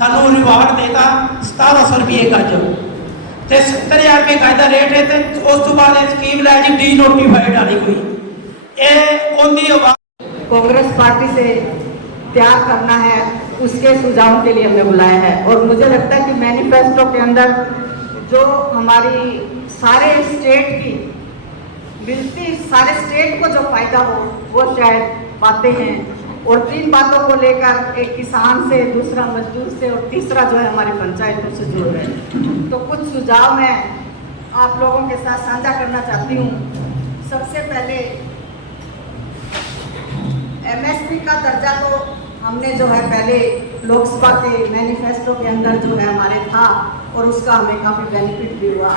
सानू रिवार्ड देता 1700 रुपये गज ते 70,000 रुपये गज का रेट है। तो उस तो बाद स्कीम लै जी डी नोटिफाइड वाली कोई कांग्रेस पार्टी से त्याग करना है, उसके सुझाव के लिए हमें बुलाया है। और मुझे लगता है कि मैनिफेस्टो के अंदर जो हमारी सारे स्टेट की मिलती, सारे स्टेट को जो फायदा हो वो शायद बातें हैं। और 3 बातों को लेकर, एक किसान से, दूसरा मजदूर से और तीसरा जो है हमारी पंचायतों से जुड़ रहे हैं। तो कुछ सुझाव मैं आप लोगों के साथ साझा करना चाहती हूँ। सबसे पहले एमएसपी का दर्जा तो हमने जो है पहले लोकसभा के मैनिफेस्टो के अंदर जो है हमारे था और उसका हमें काफ़ी बेनिफिट भी हुआ।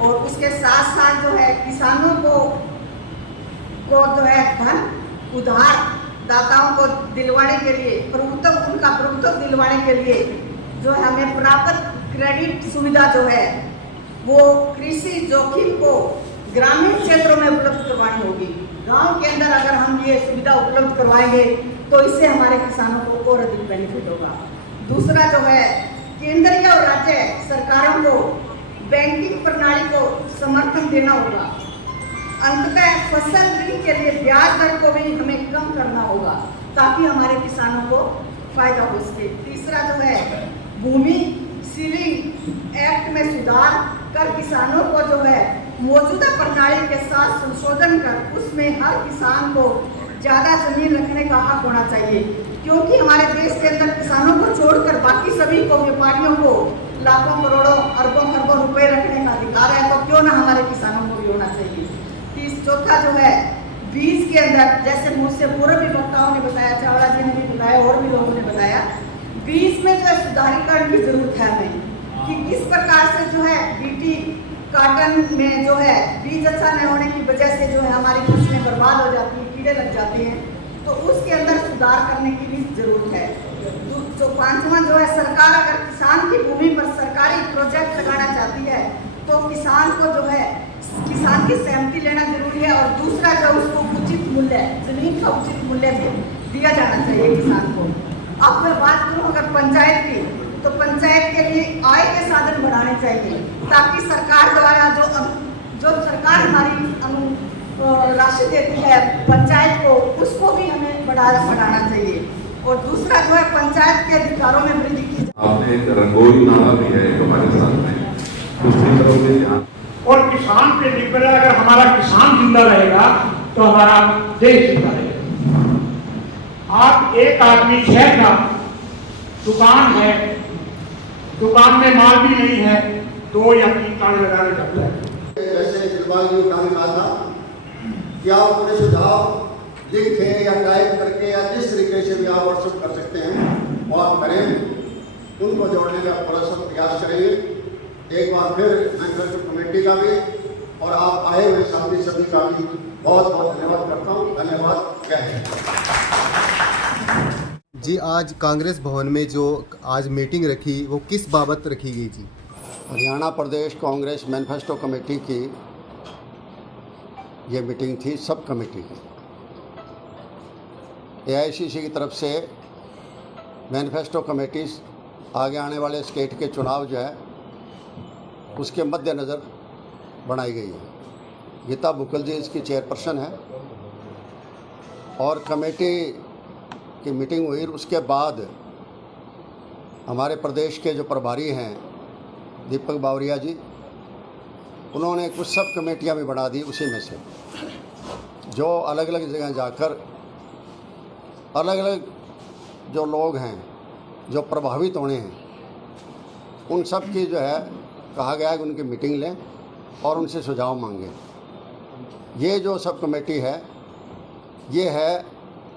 और उसके साथ साथ जो है किसानों को जो है धन उधार दाताओं को दिलवाने के लिए, उनका प्रभुत्व दिलवाने के लिए जो है हमें प्राप्त क्रेडिट सुविधा जो है वो कृषि जोखिम को ग्रामीण क्षेत्रों में उपलब्ध करवानी होगी। गांव के अंदर अगर हम ये सुविधा उपलब्ध करवाएंगे तो इससे हमारे किसानों को और अधिक बेनिफिट होगा। दूसरा जो है केंद्रीय और राज्य सरकारों को बैंकिंग प्रणाली को समर्थन देना होगा। अंततः फसल ऋण के लिए ब्याज दर को भी हमें कम करना होगा ताकि हमारे किसानों को फायदा हो सके। तीसरा जो है भूमि सीलिंग एक्ट में सुधार कर किसानों को जो है मौजूदा प्रणाली के साथ संशोधन कर उसमें हर किसान को ज़्यादा जमीन रखने का हक होना चाहिए, क्योंकि हमारे देश के अंदर किसानों को छोड़कर बाकी सभी को, व्यापारियों को लाखों करोड़ों अरबों खरबों रुपए रखने का अधिकार है। तो क्यों ना हमारे किसानों को भी होना चाहिए। चौथा जो है बीज के अंदर, जैसे मुझसे पूर्व भी वक्ताओं ने बताया, चावड़ा जी ने भी बताया और भी लोगों ने बताया, बीज में जो है सुधारीकरण की जरूरत है हमें कि किस प्रकार से जो है बीटी काटन में जो है बीज अच्छा न होने की वजह से जो है हमारी फसलें बर्बाद हो जाती हैं, कीड़े लग जाते हैं, तो उसके अंदर सुधार करने की भी जरूरत है। जो 5वां जो है सरकार अगर किसान की भूमि पर सरकारी प्रोजेक्ट लगाना चाहती है तो किसान को जो है किसान की सहमति लेना जरूरी है। और दूसरा जो उसको उचित मूल्य, जमीन का उचित मूल्य दिया जाना चाहिए किसान को। अब मैं बात करूँ अगर पंचायत की, तो पंचायत के लिए आय के साधन बढ़ाने चाहिए ताकि सरकार द्वारा जो सरकार हमारी राशि देती है पंचायत को, उसको भी हमें बढ़ाना चाहिए। और दूसरा जो है पंचायत के अधिकारों में वृद्धि की। आपने एक रंगोली नारा भी है हमारे साथ में, उसकी तरफ भी ध्यान। और किसान पे निर्भर है, अगर हमारा किसान जिंदा रहेगा तो हमारा देश जिंदा रहेगा। आप एक आदमी शहर का दुकान है, दुकान में माल भी नहीं है, 2 या 3 ताले लगाने जाता है। जैसे दिलबाग जी ने कहा था कि आप अपने सुझाव लिख के या टाइप करके या जिस तरीके से भी आप व्हाट्सएप कर सकते हैं वो आप करें, उनको जोड़ने का पूरा सब प्रयास करेंगे। एक बार फिर मैनिफेस्टो कमेटी का भी और आप आए हुए साथी सभी का भी बहुत बहुत धन्यवाद करता हूँ। धन्यवाद। जय हिंद। जी, आज कांग्रेस भवन में जो आज मीटिंग रखी वो किस बाबत रखी गई जी? हरियाणा प्रदेश कांग्रेस मैनिफेस्टो कमेटी की ये मीटिंग थी, सब कमेटी की। एआईसीसी की तरफ से मैनिफेस्टो कमेटी आगे आने वाले स्टेट के चुनाव जो है उसके मद्देनज़र बनाई गई है। गीता बुकल जी इसकी चेयरपर्सन है। और कमेटी की मीटिंग हुई, उसके बाद हमारे प्रदेश के जो प्रभारी हैं दीपक बावरिया जी, उन्होंने कुछ सब कमेटियां भी बना दी उसी में से, जो अलग अलग जगह जाकर अलग अलग जो लोग हैं जो प्रभावित होने हैं उन सब की जो है कहा गया है कि उनकी मीटिंग लें और उनसे सुझाव मांगें। ये जो सब कमेटी है ये है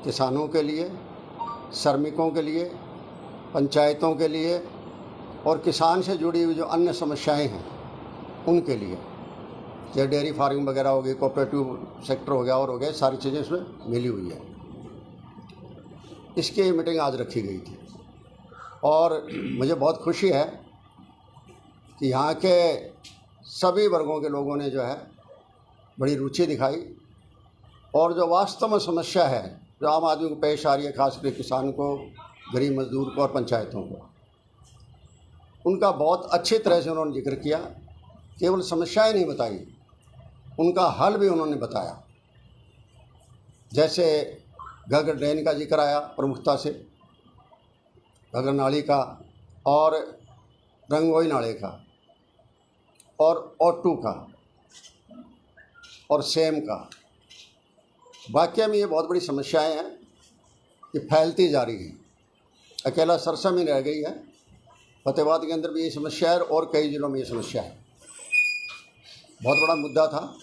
किसानों के लिए, श्रमिकों के लिए, पंचायतों के लिए और किसान से जुड़ी हुई जो अन्य समस्याएं हैं उनके लिए, जैसे डेयरी फार्मिंग वगैरह हो गई, कोऑपरेटिव सेक्टर हो गया और हो गया, सारी चीज़ें इसमें मिली हुई है। इसकी मीटिंग आज रखी गई थी और मुझे बहुत खुशी है कि यहाँ के सभी वर्गों के लोगों ने जो है बड़ी रुचि दिखाई और जो वास्तव में समस्या है जो आम आदमी को पेश आ रही है, खासकर किसान को, गरीब मजदूर को और पंचायतों को, उनका बहुत अच्छी तरह से उन्होंने जिक्र किया। केवल समस्याएं नहीं बताई, उनका हल भी उन्होंने बताया। जैसे घग्गर ड्रेन का जिक्र आया प्रमुखता से, घग्गर नाली का और रंगोई नाले का और O2 का और सेम का। वाकई में ये बहुत बड़ी समस्याएं हैं कि फैलती जा रही है। अकेला सरसा में रह गई है, फतेहाबाद के अंदर भी ये समस्या है और कई जिलों में ये समस्या है। बहुत बड़ा मुद्दा था।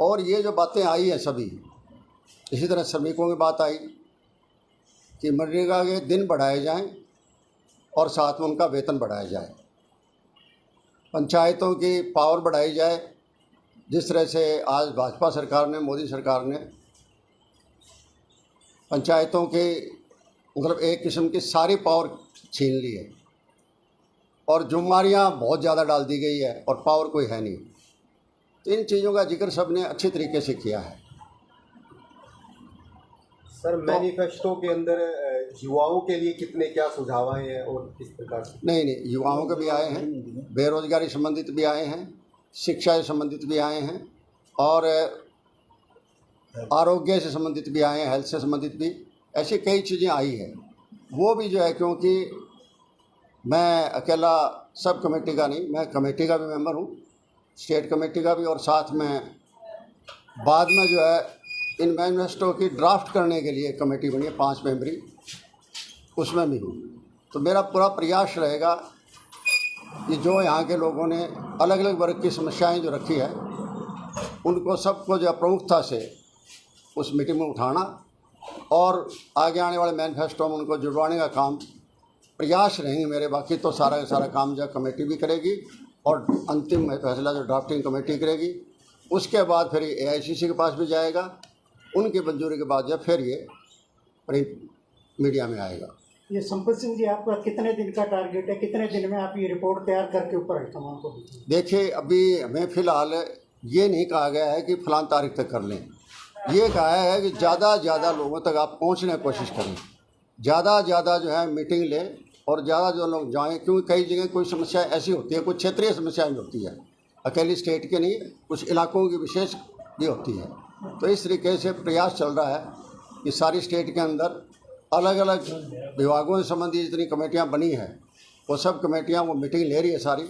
और ये जो बातें आई हैं सभी, इसी तरह श्रमिकों की बात आई कि मनरेगा के दिन बढ़ाए जाएं और साथ में उनका वेतन बढ़ाया जाए। पंचायतों की पावर बढ़ाई जाए, जिस तरह से आज भाजपा सरकार ने, मोदी सरकार ने पंचायतों के मतलब एक किस्म की सारी पावर छीन ली है और जिम्मेदारियाँ बहुत ज़्यादा डाल दी गई है और पावर कोई है नहीं। तो इन चीज़ों का जिक्र सबने अच्छी तरीके से किया है। सर, मैनिफेस्टो के अंदर युवाओं के लिए कितने क्या सुझाव आए हैं और किस प्रकार से? नहीं, युवाओं के भी आए हैं, बेरोजगारी संबंधित भी आए हैं, शिक्षा से संबंधित भी आए हैं और आरोग्य से संबंधित भी आए हैं, हेल्थ से संबंधित भी, ऐसी कई चीज़ें आई हैं। वो भी जो है, क्योंकि मैं अकेला सब कमेटी का नहीं, मैं कमेटी का भी मेंबर हूँ, स्टेट कमेटी का भी, और साथ में बाद में जो है इन मैनिफेस्टो की ड्राफ्ट करने के लिए कमेटी बनी है 5 मेंबरी, उसमें भी हूँ। तो मेरा पूरा प्रयास रहेगा कि जो यहाँ के लोगों ने अलग अलग वर्ग की समस्याएं जो रखी है उनको सबको जो प्रमुखता से उस मीटिंग में उठाना और आगे आने वाले मैनिफेस्टो में उनको जुड़वाने का काम प्रयास रहेंगे मेरे। बाकी तो सारा का सारा काम जो कमेटी भी करेगी और अंतिम फैसला जो ड्राफ्टिंग कमेटी करेगी, उसके बाद फिर AICC के पास भी जाएगा, उनकी मंजूरी के बाद जब फिर ये प्रिंट मीडिया में आएगा। ये संपत सिंह जी, आपका कितने दिन का टारगेट है? कितने दिन में आप ये रिपोर्ट तैयार करके ऊपर हाईकमान को भेजेंगे? देखिए, अभी हमें फ़िलहाल ये नहीं कहा गया है कि फ़लाँ तारीख तक कर लें। ये कहा है कि ज़्यादा से ज़्यादा लोगों तक आप पहुंचने की कोशिश करें, ज़्यादा से ज़्यादा जो है मीटिंग लें और ज़्यादा जो लोग जाएं, क्योंकि कई जगह कोई समस्या ऐसी होती है, कुछ क्षेत्रीय समस्याएं भी होती है, अकेली स्टेट के नहीं, कुछ इलाकों की विशेष भी होती है। तो इस तरीके से प्रयास चल रहा है कि सारी स्टेट के अंदर अलग अलग विभागों से संबंधित जितनी कमेटियाँ बनी हैं वो सब कमेटियाँ वो मीटिंग ले रही है सारी,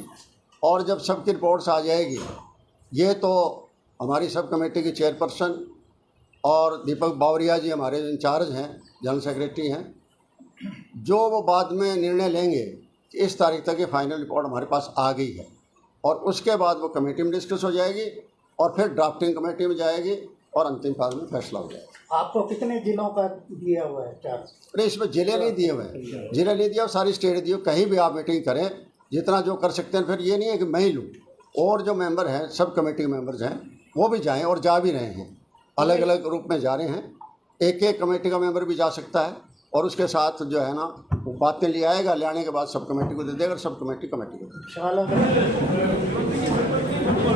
और जब सबकी रिपोर्ट्स आ जाएगी, ये तो हमारी सब कमेटी की चेयरपर्सन और दीपक बावरिया जी हमारे इंचार्ज हैं, जनरल सेक्रेटरी हैं, जो वो बाद में निर्णय लेंगे कि इस तारीख तक ये फाइनल रिपोर्ट हमारे पास आ गई है, और उसके बाद वो कमेटी में डिस्कस हो जाएगी और फिर ड्राफ्टिंग कमेटी में जाएगी और अंतिम काल में फैसला हो जाएगा। आपको कितने जिलों का दिया हुआ है चार्ज? अरे इसमें जिले नहीं दिए हुए हैं, जिले नहीं दिया, सारी स्टेट दिए। कहीं भी आप मीटिंग करें, जितना जो कर सकते हैं। फिर ये नहीं है कि मैं ही लूँ, और जो मेंबर हैं, सब कमेटी के मेंबर्स हैं, वो भी जाएँ और जा भी रहे हैं, अलग अलग रूप में जा रहे हैं। एक एक कमेटी का मेंबर भी जा सकता है और उसके साथ जो है ना वो बातें ले आएगा, ले आने के बाद सब कमेटी को दे देगा और सब कमेटी को दे देगा।